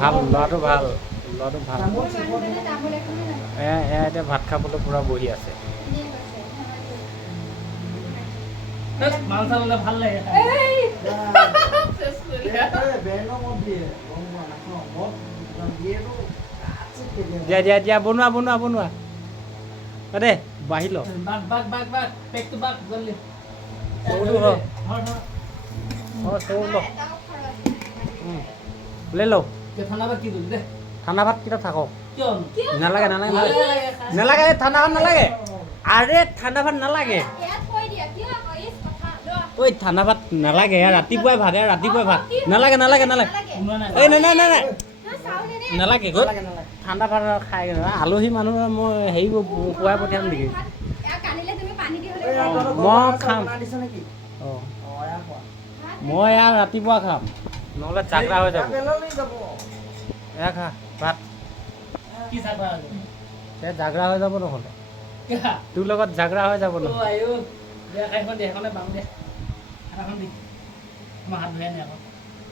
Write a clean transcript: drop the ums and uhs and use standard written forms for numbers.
ভাল ল'ৰাটো ভাল এয়া এতিয়া ভাত খাবলৈ পূৰা বহি আছে মাল চাল হ'লে ভাল লাগে দিয়া বনোৱা দে বাঢ়ি ল পেকটো বাক জলদি চৌটো ল চৌ ল লৈ লওঁ ঠাণ্ডা ভাত কি দিলি দে ঠাণ্ডা ভাত কেইটা থাকক কিয় নালাগে ঠাণ্ডা ভাত নালাগে আৰে ঠাণ্ডা ভাত নালাগে ঐ ঠাণ্ডা ভাত নালাগে ৰাতিপুৱাই ভাত নালাগে এই নাই নালাগে গ'ল ঠাণ্ডা ভাত খাই আলহী মানুহ মই হেৰি খুৱাই পঠিয়াম নেকি মই খাম অঁ মই এয়া ৰাতিপুৱা খাম নহ'লে জাগৰা হৈ যাব এয়া খা ভাত কি চাবা জাগৰা হৈ যাব নহ'লে তোৰ লগত জাগৰা হৈ যাব নহ'লে আইও দে এখন দে এখনে বাং দে এখন দি মই হাত ধুই আনি আকৌ